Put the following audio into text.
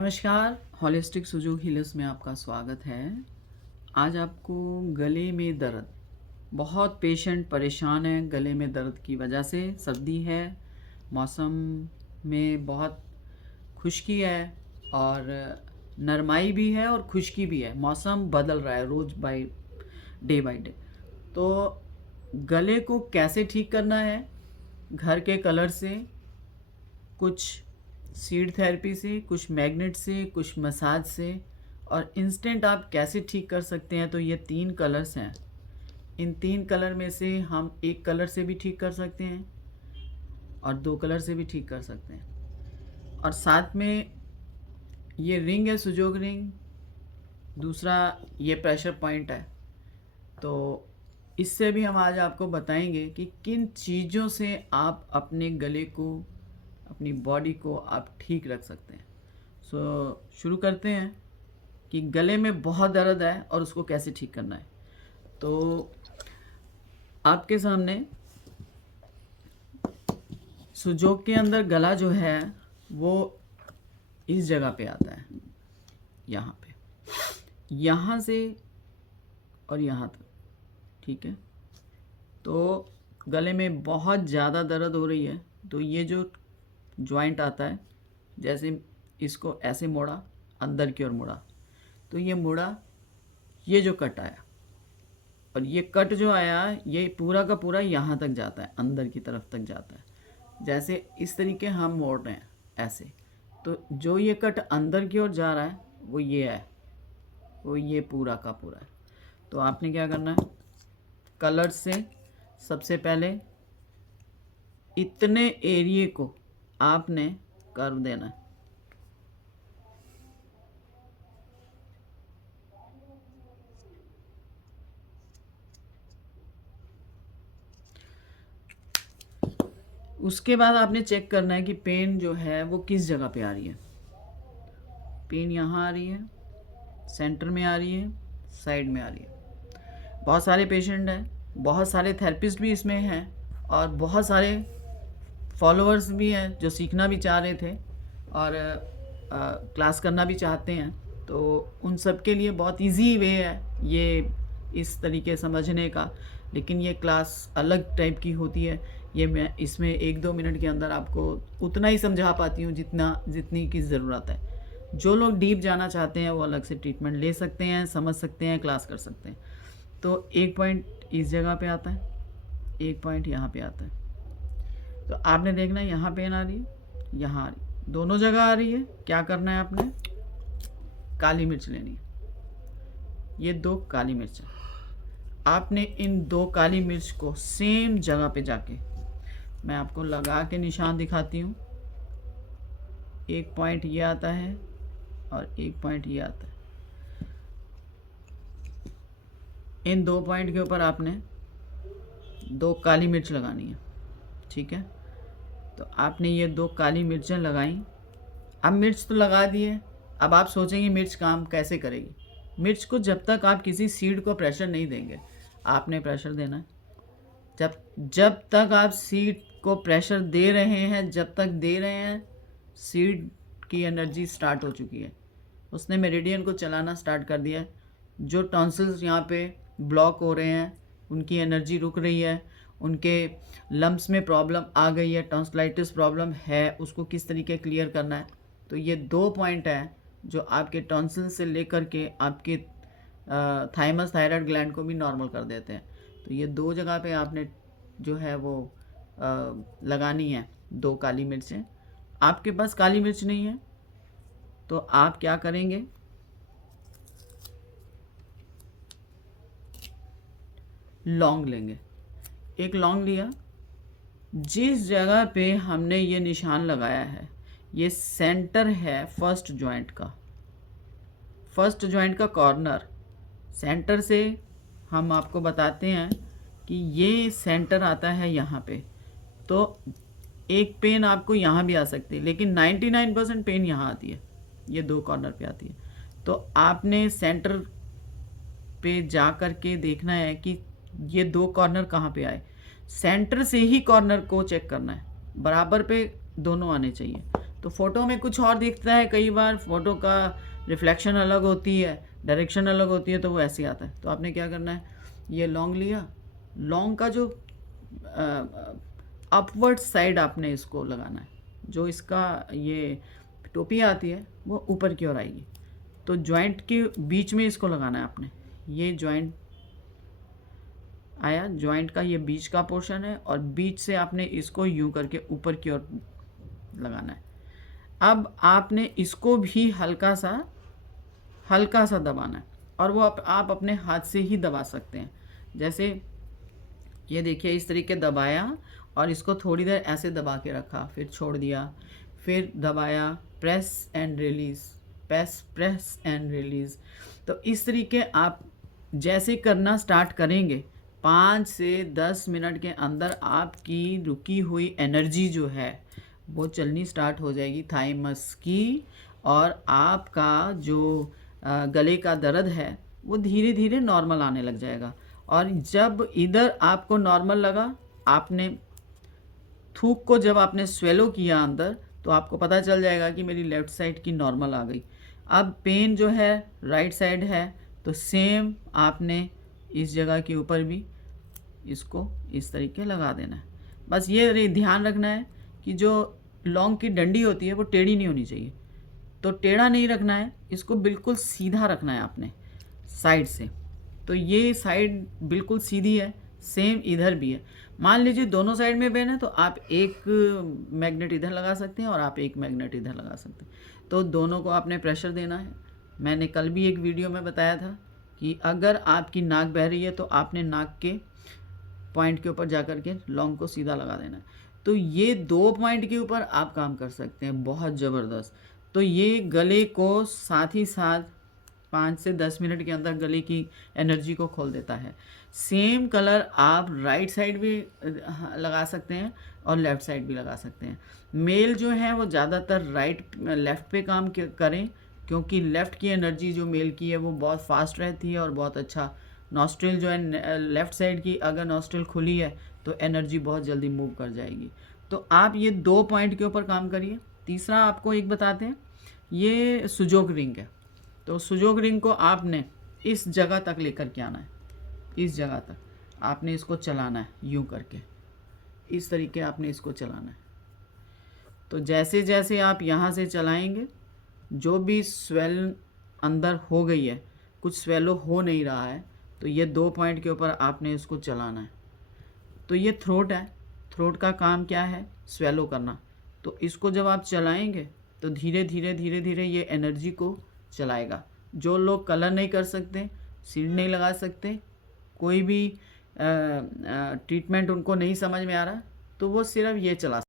नमस्कार, holistic सुजोग healers में आपका स्वागत है। आज आपको गले में दर्द, बहुत पेशेंट परेशान है गले में दर्द की वजह से। सर्दी है, मौसम में बहुत खुश्की है और नरमाई भी है और खुश्की भी है। मौसम बदल रहा है रोज़ बाय डे। तो गले को कैसे ठीक करना है? घर के कलर से, कुछ सीड थेरेपी से, कुछ मैग्नेट से, कुछ मसाज से, और इंस्टेंट आप कैसे ठीक कर सकते हैं। तो ये 3 कलर्स हैं। इन 3 कलर में से हम एक कलर से भी ठीक कर सकते हैं और 2 कलर से भी ठीक कर सकते हैं। और साथ में ये रिंग है, सुजोग रिंग। दूसरा ये प्रेशर पॉइंट है। तो इससे भी हम आज आपको बताएंगे कि किन चीज़ों से आप अपने गले को, अपनी बॉडी को आप ठीक रख सकते हैं। शुरू करते हैं कि गले में बहुत दर्द है और उसको कैसे ठीक करना है। तो आपके सामने सुजोग के अंदर गला जो है वो इस जगह पे आता है, यहाँ पे, यहाँ से और यहाँ तक, ठीक है। तो गले में बहुत ज़्यादा दर्द हो रही है तो ये जो जॉइंट आता है, जैसे इसको ऐसे मोड़ा, अंदर की ओर मोड़ा, तो ये मुड़ा, ये जो कट आया, और ये कट जो आया ये पूरा का पूरा यहाँ तक जाता है, अंदर की तरफ तक जाता है। जैसे इस तरीके हम मोड़ रहे हैं ऐसे, तो जो ये कट अंदर की ओर जा रहा है वो ये है, वो ये पूरा का पूरा है। तो आपने क्या करना है, कलर से सबसे पहले इतने एरिए को आपने कर्व देना है। उसके बाद आपने चेक करना है कि पेन जो है वो किस जगह पे आ रही है। पेन यहाँ आ रही है, सेंटर में आ रही है, साइड में आ रही है। बहुत सारे पेशेंट हैं, बहुत सारे थेरेपिस्ट भी इसमें हैं और बहुत सारे फॉलोअर्स भी हैं जो सीखना भी चाह रहे थे और क्लास करना भी चाहते हैं। तो उन सब के लिए बहुत इजी वे है ये इस तरीके समझने का। लेकिन ये क्लास अलग टाइप की होती है। ये मैं इसमें 1-2 मिनट के अंदर आपको उतना ही समझा पाती हूँ जितनी की ज़रूरत है। जो लोग डीप जाना चाहते हैं वो अलग से ट्रीटमेंट ले सकते हैं, समझ सकते हैं, क्लास कर सकते हैं। तो एक पॉइंट इस जगह पे आता है, एक पॉइंट यहाँ पे आता है। तो आपने देखना है यहाँ पेन आ रही है, यहाँ आ रही है, दोनों जगह आ रही है। क्या करना है आपने, काली मिर्च लेनी है। ये 2 काली मिर्च है। आपने इन 2 काली मिर्च को सेम जगह पे जाके, मैं आपको लगा के निशान दिखाती हूँ। एक पॉइंट ये आता है और एक पॉइंट ये आता है। इन 2 पॉइंट के ऊपर आपने 2 काली मिर्च लगानी है, ठीक है। तो आपने ये 2 काली मिर्चें लगाई। अब मिर्च तो लगा दिए, अब आप सोचेंगे मिर्च काम कैसे करेगी। मिर्च को जब तक आप किसी सीड को प्रेशर नहीं देंगे, आपने प्रेशर देना है। जब तक आप सीड को प्रेशर दे रहे हैं, जब तक दे रहे हैं, सीड की एनर्जी स्टार्ट हो चुकी है, उसने मेरिडियन को चलाना स्टार्ट कर दिया है। जो टॉन्सिल्स यहाँ पे ब्लॉक हो रहे हैं उनकी एनर्जी रुक रही है, उनके लम्स में प्रॉब्लम आ गई है, टॉन्सिलाइटिस प्रॉब्लम है, उसको किस तरीके क्लियर करना है। तो ये 2 पॉइंट हैं जो आपके टॉन्सिल से लेकर के आपके थाइमस थायराइड ग्लैंड को भी नॉर्मल कर देते हैं। तो ये 2 जगह पे आपने जो है वो लगानी है 2 काली मिर्चें। आपके पास काली मिर्च नहीं है तो आप क्या करेंगे, लौंग लेंगे। एक लौंग लिया, जिस जगह पे हमने ये निशान लगाया है ये सेंटर है फर्स्ट जॉइंट का कॉर्नर। सेंटर से हम आपको बताते हैं कि ये सेंटर आता है यहाँ पे। तो एक पेन आपको यहाँ भी आ सकती है, लेकिन 99% पेन यहाँ आती है, ये 2 कॉर्नर पे आती है। तो आपने सेंटर पे जा कर के देखना है कि ये 2 कॉर्नर कहाँ पे आए। सेंटर से ही कॉर्नर को चेक करना है, बराबर पे दोनों आने चाहिए। तो फ़ोटो में कुछ और दिखता है, कई बार फ़ोटो का रिफ्लेक्शन अलग होती है, डायरेक्शन अलग होती है, तो वो ऐसे आता है। तो आपने क्या करना है, ये लौंग लिया, लौंग का जो अपवर्ड साइड आपने इसको लगाना है, जो इसका ये टोपी आती है वो ऊपर की ओर आएगी। तो जॉइंट के बीच में इसको लगाना है आपने, ये जॉइंट आया, जॉइंट का ये बीच का पोर्शन है और बीच से आपने इसको यूं करके ऊपर की ओर लगाना है। अब आपने इसको भी हल्का सा दबाना है और वो आप अपने हाथ से ही दबा सकते हैं। जैसे ये देखिए, इस तरीके दबाया और इसको थोड़ी देर ऐसे दबा के रखा, फिर छोड़ दिया, फिर दबाया, press and release, press and release. तो इस तरीके आप जैसे करना स्टार्ट करेंगे, 5 से 10 मिनट के अंदर आपकी रुकी हुई एनर्जी जो है वो चलनी स्टार्ट हो जाएगी थाइमस की, और आपका जो गले का दर्द है वो धीरे धीरे नॉर्मल आने लग जाएगा। और जब इधर आपको नॉर्मल लगा, आपने थूक को जब आपने स्वेलो किया अंदर, तो आपको पता चल जाएगा कि मेरी लेफ़्ट साइड की नॉर्मल आ गई। अब पेन जो है राइट साइड है, तो सेम आपने इस जगह के ऊपर भी इसको इस तरीके लगा देना है। बस ये ध्यान रखना है कि जो लौंग की डंडी होती है वो टेढ़ी नहीं होनी चाहिए, तो टेढ़ा नहीं रखना है, इसको बिल्कुल सीधा रखना है आपने साइड से। तो ये साइड बिल्कुल सीधी है, सेम इधर भी है। मान लीजिए दोनों साइड में पेन है, तो आप एक मैग्नेट इधर लगा सकते हैं और आप एक मैग्नेट इधर लगा सकते हैं। तो दोनों को आपने प्रेशर देना है। मैंने कल भी एक वीडियो में बताया था कि अगर आपकी नाक बह रही है तो आपने नाक के पॉइंट के ऊपर जा कर के लौंग को सीधा लगा देना है। तो ये 2 पॉइंट के ऊपर आप काम कर सकते हैं, बहुत ज़बरदस्त। तो ये गले को साथ ही साथ 5 से 10 मिनट के अंदर गले की एनर्जी को खोल देता है। सेम कलर आप राइट साइड भी लगा सकते हैं और लेफ़्ट साइड भी लगा सकते हैं। मेल जो है वो ज़्यादातर लेफ़्ट पे काम करें, क्योंकि लेफ़्ट की एनर्जी जो मेल की है वो बहुत फास्ट रहती है और बहुत अच्छा। नॉस्ट्रिल जो है लेफ़्ट साइड की, अगर नॉस्ट्रिल खुली है तो एनर्जी बहुत जल्दी मूव कर जाएगी। तो आप ये 2 पॉइंट के ऊपर काम करिए। तीसरा आपको एक बताते हैं, ये सुजोग रिंग है। तो सुजोग रिंग को आपने इस जगह तक लेकर के आना है, इस जगह तक आपने इसको चलाना है, यूं करके इस तरीके आपने इसको चलाना है। तो जैसे जैसे आप यहाँ से चलाएंगे, जो भी स्वेल अंदर हो गई है, कुछ स्वेलो हो नहीं रहा है, तो ये 2 पॉइंट के ऊपर आपने इसको चलाना है। तो ये थ्रोट है, थ्रोट का काम क्या है, स्वेलो करना। तो इसको जब आप चलाएंगे तो धीरे धीरे धीरे धीरे ये एनर्जी को चलाएगा। जो लोग कलर नहीं कर सकते, सीड नहीं लगा सकते, कोई भी ट्रीटमेंट उनको नहीं समझ में आ रहा, तो वो सिर्फ ये चला